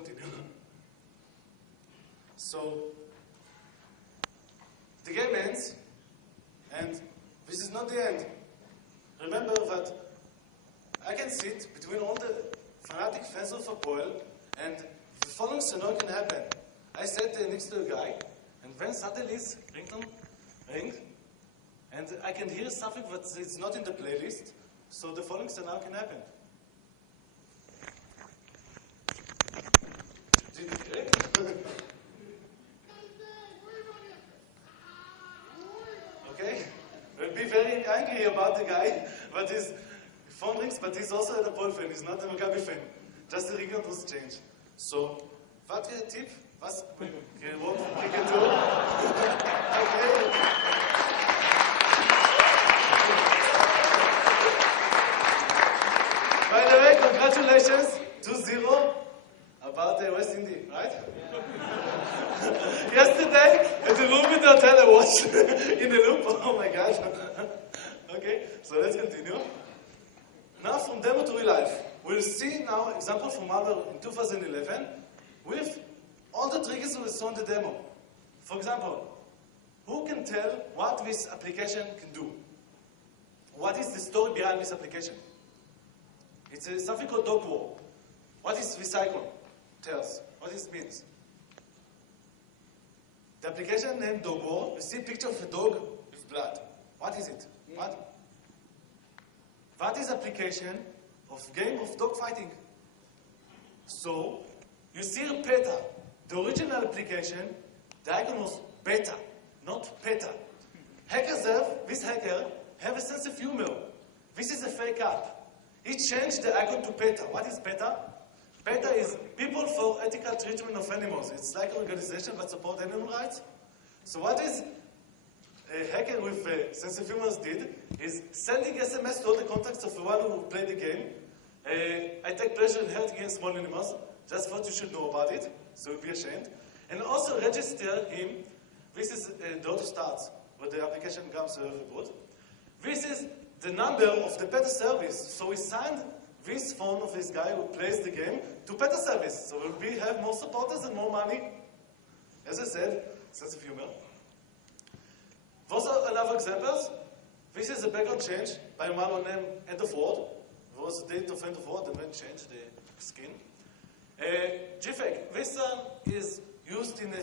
continue. So, the game ends, and this is not the end. Remember that I can sit between all the fanatic fans of Hapoel, and the following scenario can happen. I sat next to a guy, and then suddenly his ringtone rings, and I can hear something that is not in the playlist, so the following scenario can happen. Did you hear it? Okay? We'll be very angry about the guy, but his phone rings, but he's also a Hapoel fan, he's not a Maccabi fan. Just the ringtone was changed. So, what tip? Was wir can do? Okay. By the way, congratulations, 2-0 about the West Indies, right? Yesterday, at the room in the hotel, I watched in a loop. Oh my God. Okay, so let's continue. Now from demo to real life. We'll see now example from Malware in 2011 with all the triggers we saw in the demo. For example, who can tell what this application can do? What is the story behind this application? It's something called dog war. What is this icon? Tell us. What it means? The application named dog war, you see a picture of a dog with blood. What is it? What? That is application of game of dog fighting. So, you see a PETA. The original application, the icon was beta, not PETA. This hacker have a sense of humor. This is a fake app. He changed the icon to PETA. What is PETA? PETA is People for Ethical Treatment of Animals. It's like an organization that supports animal rights. So what is a hacker with a sense of humor did is sending SMS to all the contacts of the one who played the game. I take pleasure in hurting small animals. Just what you should know about it, so you'll be ashamed. And also register him. This is the auto starts, where the application comes to reboot. This is the number of the PETA service. So we signed this phone of this guy who plays the game to PETA service. So we'll have more supporters and more money. As I said, sense of humor. Those are another examples. This is a background change by a malware named End of World. It was the date of End of World, and then changed the skin. GFAQ. This is used in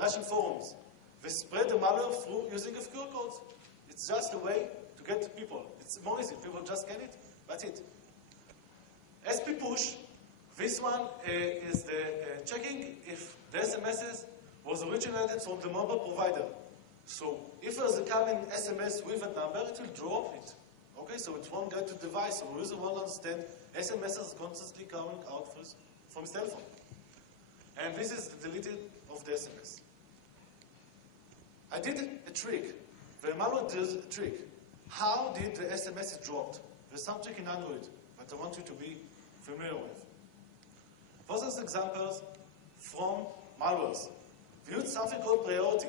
Russian forums. They spread the malware through using of QR codes. It's just a way to get to people. It's more easy. People just get it. That's it. SP push. This one is the checking if the SMSs was originated from the mobile provider. So if there's a coming SMS with a number, it will drop it. Okay, so it won't get to the device. So the user won't understand SMSs constantly coming out from his telephone. And this is the deleted of the SMS. I did a trick. The malware does a trick. How did the SMS dropped? There's some trick in Android that I want you to be familiar with. Those are examples from malwares. We use something called priority.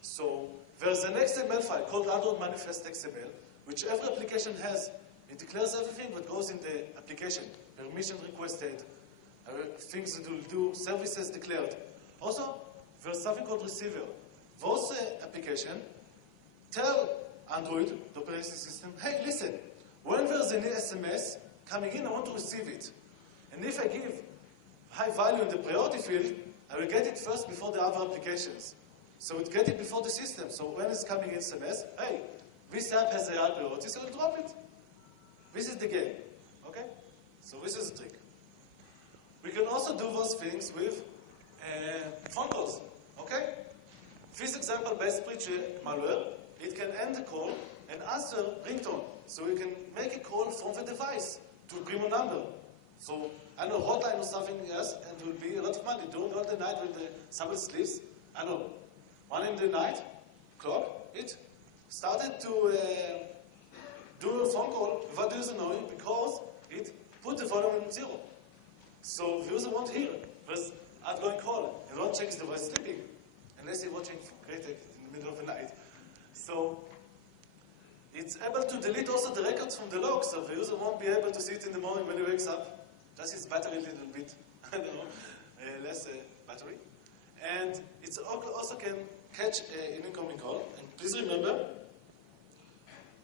So there's an XML file called Android Manifest XML, which every application has. It declares everything that goes in the application. Permission requested, things that will do, services declared. Also, there's something called receiver. Those applications tell Android, the operating system, hey, listen, when there's an SMS coming in, I want to receive it. And if I give high value in the priority field, I will get it first before the other applications. So it get it before the system. So when it's coming in SMS, hey, this app has a high priority, so we'll drop it. This is the game. Okay? So this is a trick. We can also do those things with phone calls. Okay? This example-based bridge malware, it can end the call and answer ringtone. So you can make a call from the device to a primo number. So, I know, hotline or something else, and it will be a lot of money. During all the night when somebody sleeps, I know, 1 in the night, clock, it started to do a phone call without the user knowing because it put the volume in 0. So the user won't hear this outgoing call. He won't check his device sleeping unless he's watching Great in the middle of the night. So it's able to delete also the records from the log, so the user won't be able to see it in the morning when he wakes up. Just his battery a little bit, I don't know, less battery. And it also can catch an incoming call. And please remember,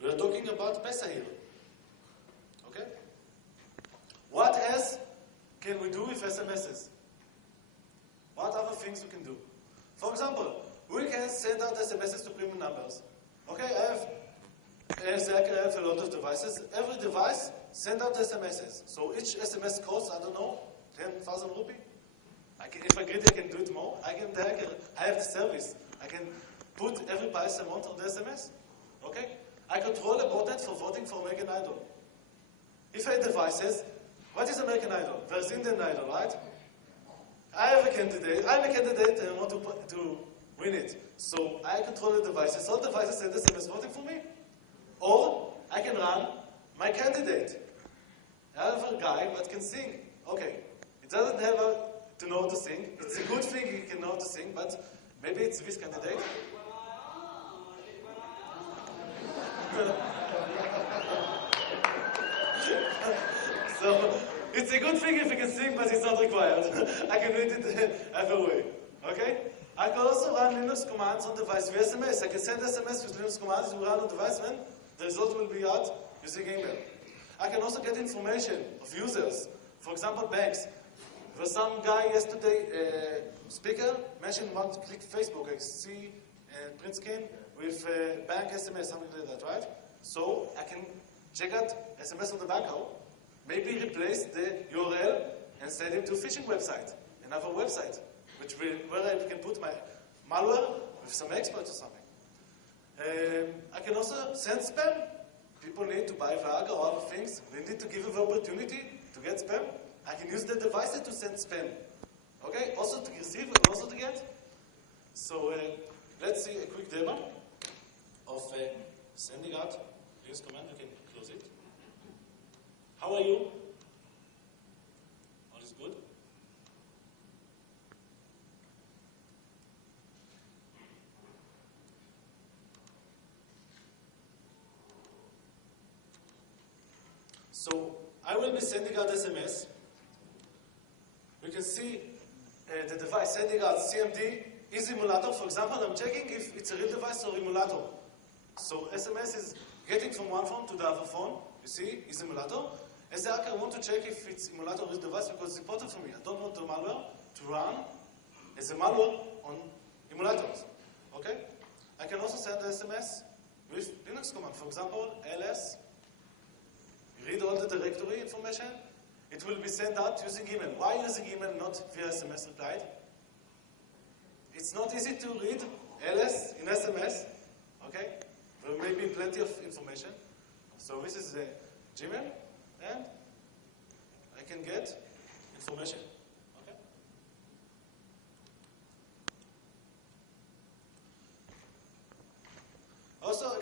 we are talking about Pesa here. Okay? What else can we do with SMSs? What other things we can do? For example, we can send out SMSs to premium numbers. Okay, as a hacker, I have a lot of devices. Every device send out SMSs. So each SMS costs, I don't know, 10,000 rupee. If I greedy, I can do it more. I have the service. I can put every price I want on the SMS. Okay? I control a botnet for voting for American Idol. If I have devices, what is American Idol? There's Indian Idol, right? I have a candidate. I'm a candidate and I want to win it. So I control the devices. All devices send SMS voting for me. Or I can run my candidate. I have a guy that can sing. Okay. It doesn't have to know to sing. It's a good thing he can know to sing, but maybe it's this candidate. So it's a good thing if he can sing, but it's not required. I can read it either way. Okay? I can also run Linux commands on device via SMS. I can send SMS with Linux commands to run on device when the result will be out using email. I can also get information of users. For example, banks. There was some guy yesterday, speaker, mentioned want to click Facebook. I see print screen with bank SMS, something like that, right? So I can check out SMS on the backhoe, maybe replace the URL and send it to a phishing website, another website, where I can put my malware with some exploits or something. I can also send spam. People need to buy Viagra or other things. We need to give them the opportunity to get spam. I can use the devices to send spam. Okay? Also to receive and also to get. So let's see a quick demo of sending out Linux command. You can close it. How are you? All is good? So I will be sending out SMS. We can see the device sending out CMD is emulator. For example, I'm checking if it's a real device or emulator. So SMS is getting from one phone to the other phone. You see, is emulator. As a hacker, I want to check if it's emulator or real device because it's important for me. I don't want the malware to run as a malware on emulators. Okay? I can also send SMS with Linux command. For example, ls. Read all the directory information. It will be sent out using email. Why using email, not via SMS replied? It's not easy to read ls in SMS. Okay? There may be plenty of information. So this is the Gmail, and I can get information. Okay? Also,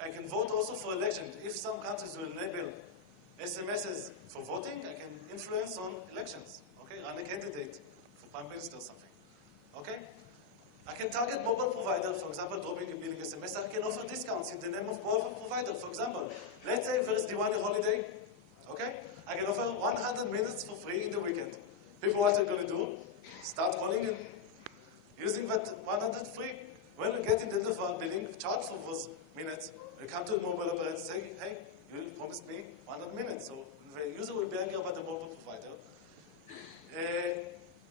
I can vote also for elections. If some countries will enable SMSs for voting, I can influence on elections. Okay, run a candidate for prime minister or something. Okay, I can target mobile provider. For example, dropping a billing SMS. I can offer discounts in the name of mobile provider. For example, let's say there is Diwali holiday. Okay, I can offer 100 minutes for free in the weekend. People, what they're going to do? Start calling and using that 100 free. When we get into the billing, charge for those minutes. We come to the mobile operator and say, hey, you promised me 100 minutes. So the user will be angry about the mobile provider.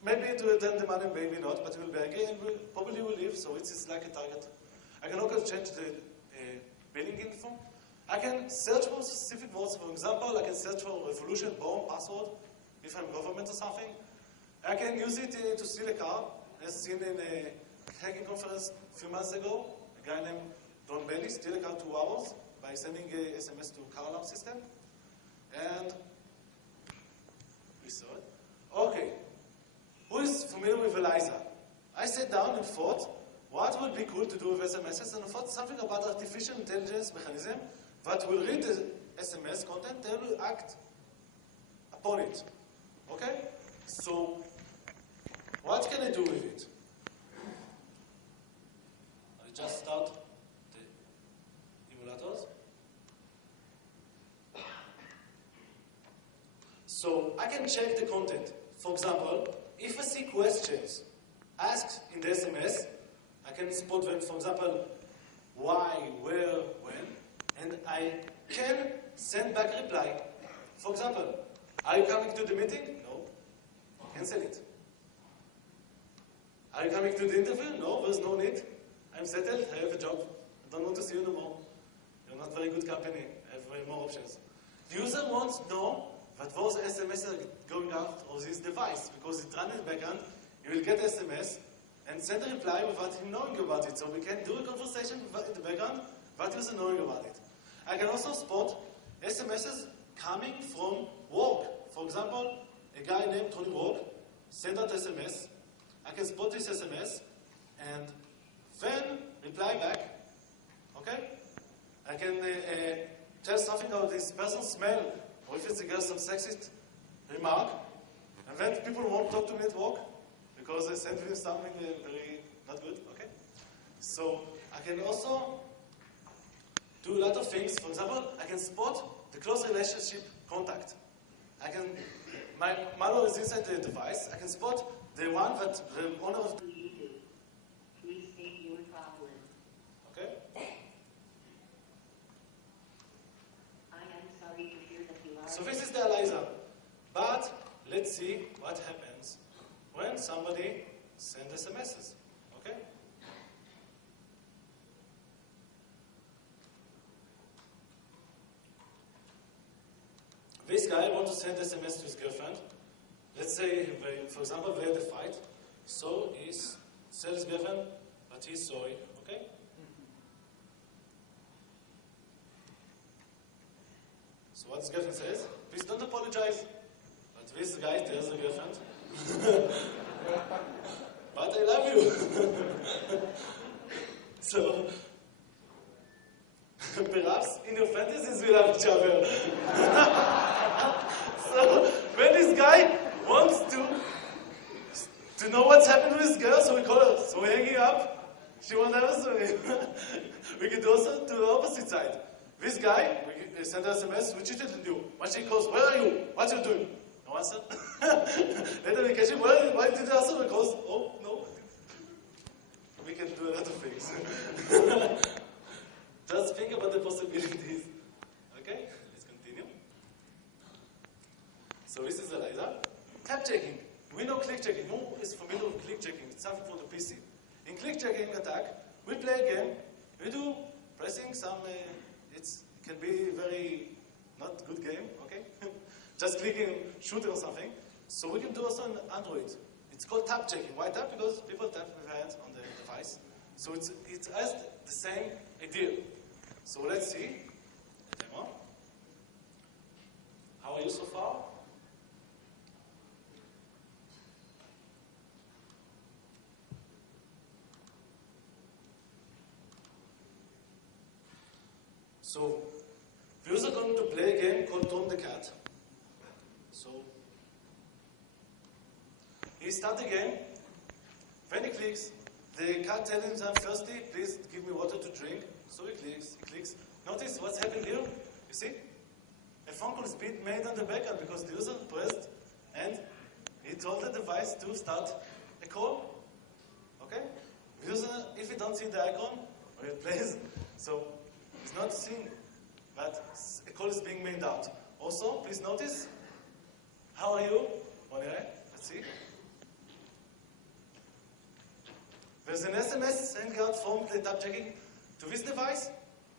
Maybe to return the money, maybe not, but he will be angry and probably will leave. So it's like a target. I can also change the billing info. I can search for specific words. For example, I can search for revolution, bomb, password, if I'm government or something. I can use it to steal a car, as seen in a hacking conference a few months ago. A guy named Don Bailey steal a car 2 hours by sending a SMS to car alarm system. And we saw it. Okay. Who is familiar with ELIZA? I sat down and thought, what would be cool to do with SMSs? And I thought something about artificial intelligence mechanism that will read the SMS content and will act upon it. Okay? So, what can I do with it? I just start the emulators. So, I can check the content. for example, if I see questions asked in the SMS, I can spot them, for example, why, where, when, and I can send back a reply. For example, are you coming to the meeting? No. Cancel it. Are you coming to the interview? No, there's no need. I'm settled, I have a job. I don't want to see you no more. You're not very good company. I have more options. The user wants to know that those SMS are going out of this device, because it's running in the background. You will get SMS and send a reply without him knowing about it. So we can do a conversation in the background without user knowing about it. I can also spot SMSs coming from work. For example, a guy named Tony Work sent out SMS. I can spot this SMS and then reply back. Okay? I can tell something about this person's smell, or if it's a girl, some sexist remark, and then people won't talk to me at work because I sent them something very not good. Okay? So I can also do a lot of things. For example, I can spot the close relationship contact. I can, my malware is inside the device. I can spot the one that the owner of the Please state your problem. okay? I am sorry to hear that you are. So this is the ELIZA. But let's see what happens when somebody sends SMSs. Okay? This guy wants to send SMS to his girlfriend. Let's say, for example, they had a fight. So he tells his girlfriend, but he's sorry. Okay? So what his girlfriend says, please don't apologize. But this guy tells the girlfriend, but I love you. So, perhaps in your fantasies we love each other. So, when this guy wants to know what's happened with this girl, so we call her, so we hang it up, she won't answer him. We can also do the opposite side. This guy, we send her SMS, we cheated on you. When she calls, where are you? What are you doing? No answer. Later we catch him, why did you answer? He calls, oh, no. We can do a lot of things. Just think about the possibilities. Okay, let's continue. So this is ELIZA. Tap checking. We know click checking. Who is familiar with click checking? It's something for the PC. In click checking attack, we play a game. We do pressing some, it can be very not good game, okay? Just clicking shooter or something. So we can do also on Android. It's called tap checking. Why tap? Because people tap with their hands on the device. So it has the same idea. So let's see a demo. How are you so far? So we are going to play a game called Tom the Cat. So he starts the game. When he clicks, the cat tells him, I'm thirsty, please give me water to drink. So he clicks. Notice what's happened here? You see? A phone call is being made on the background because the user pressed and he told the device to start a call. Okay? The user, if you don't see the icon, or it plays, so it's not seen, but a call is being made out. Also, please notice, how are you? Let's see. There's an SMS sent out from the tap checking to this device,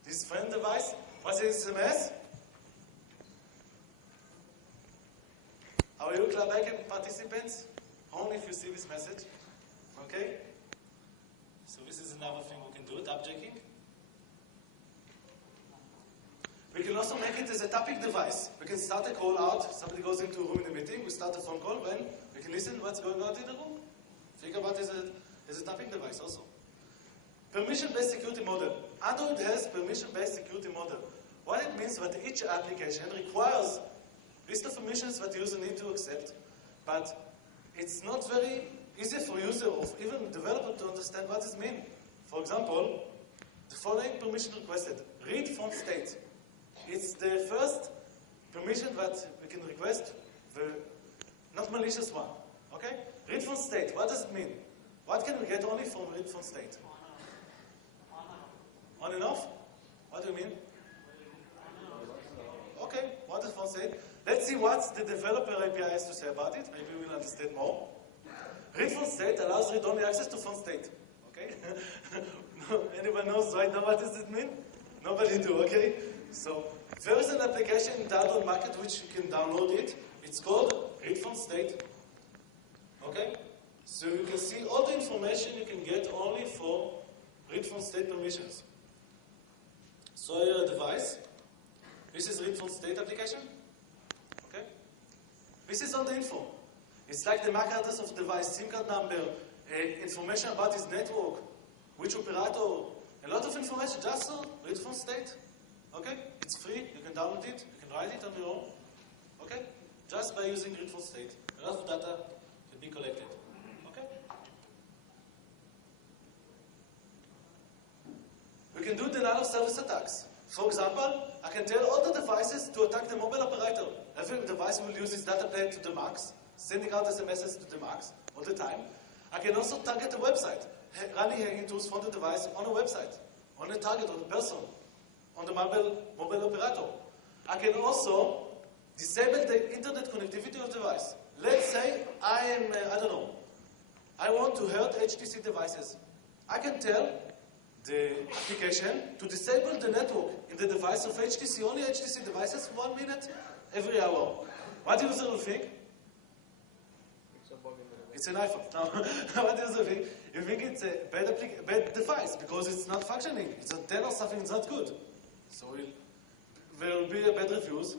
this friend device. What's the SMS? How are you, club icon participants? Only if you see this message. Okay? So this is another thing we can do, tap checking. We can also make it as a tapping device. We can start a call out. Somebody goes into a room in a meeting. We start a phone call. Then we can listen what's going on in the room. Think about it as a tapping device also. Permission-based security model. Android has permission-based security model. What it means that each application requires list of permissions that the user needs to accept, but it's not very easy for user or even developer to understand what this means. For example, the following permission requested: read from state. It's the first permission that we can request. not malicious one. Okay? Read from state. What does it mean? What can we get only from read from state? On and off? What do you mean? Okay, what is from state? Let's see what the developer API has to say about it. Maybe we'll understand more. Read from state allows read-only access to from state. Okay? Anyone knows right now what does it mean? Nobody do, okay? So there is an application in the Android market which you can download it. It's called Read from State. Okay? So you can see all the information you can get only for read from state permissions. So your device. This is read from state application. Okay? This is all the info. It's like the MAC address of the device, SIM card number, information about its network, which operator, a lot of information just so read from state. Okay? It's free, you can download it, you can write it on your own. Okay? Just by using read from state. A lot of data can be collected. Okay? We can do denial of service attacks. For example, I can tell all the devices to attack the mobile operator. Every device will use its data plan to the max, sending out SMSs to the max all the time. I can also target a website, running hacking tools from the device on a website, on a target, on a person, on the mobile operator. I can also disable the internet connectivity of the device. Let's say I want to hurt HTC devices. I can tell the application to disable the network in the device of HTC, only HTC devices, 1 minute every hour. What do user will think? It's an iPhone. No. What do user think? You think it's a bad device because it's not functioning. It's a 10 or something, it's not good. So there will be a bad reviews.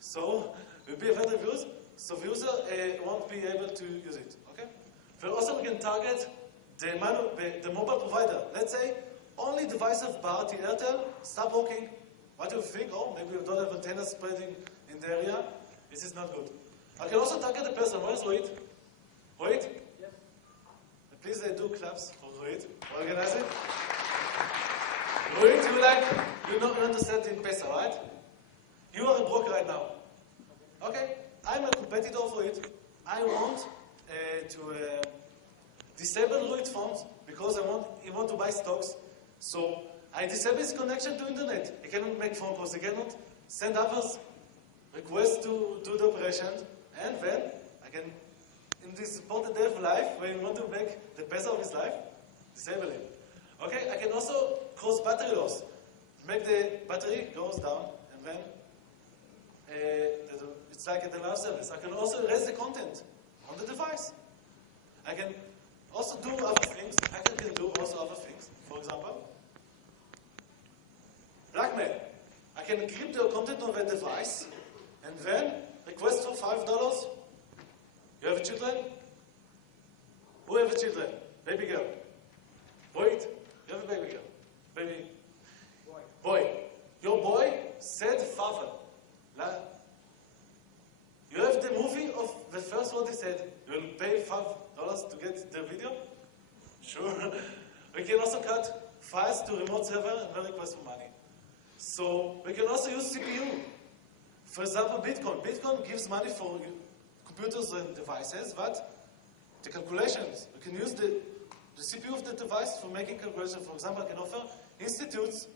So the user won't be able to use it. Okay? But also we can target the mobile provider. Let's say only device of Bharti Airtel stop working. What do you think? Oh, maybe we don't have antennas spreading in the area. This is not good. I can also target the person. Where is Rohit? Rohit? Yes. Please do claps for Rohit. Organize it. Rohit, you understand in Pesa, right? You are a broker right now. Okay? I'm a competitor for it. I want to disable Rohit's phones because he want to buy stocks. So I disable his connection to internet. He cannot make phone calls. He cannot send others requests to do the operation. And then I can, in this important day of life, when you want to make the best of his life, disable it. Okay? I can also cause battery loss. Make the battery goes down, and then it's like a denial of service. I can also erase the content on the device. I can also do other things. I can do also other things. For example, blackmail. I can encrypt the content of a device and then request for $5. You have children? Who have children? Baby girl. Wait, you have a baby girl. Baby boy. Your boy said father. You have the movie of the first word he said. You will pay $5 to get the video? Sure. We can also cut files to remote server and then request for money. So we can also use CPU. For example, Bitcoin. Bitcoin gives money for computers and devices, but the calculations, we can use the CPU of the device for making calculations. For example, I can offer institutes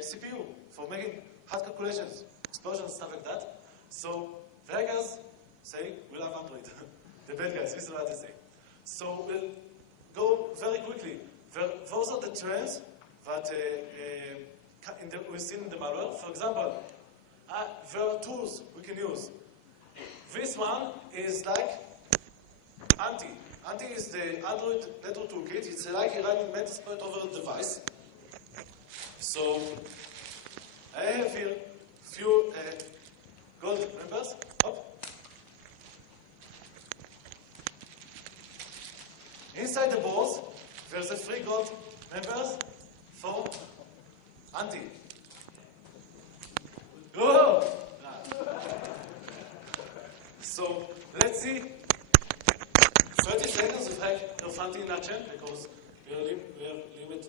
CPU for making hard calculations, explosions, stuff like that. So the hackers say, we'll have Android. The bad guys, this is what they say. So we'll go very quickly. Those are the trends that we've seen in the malware. For example, there are tools we can use. This one is like Anti. Anti is the Android network toolkit. It's like running Metasploit over the device. So I have here few gold members. Inside the balls, there's a free gold members for Anti. Whoa! So let's see 30 seconds of hack of Anti in action because we are limited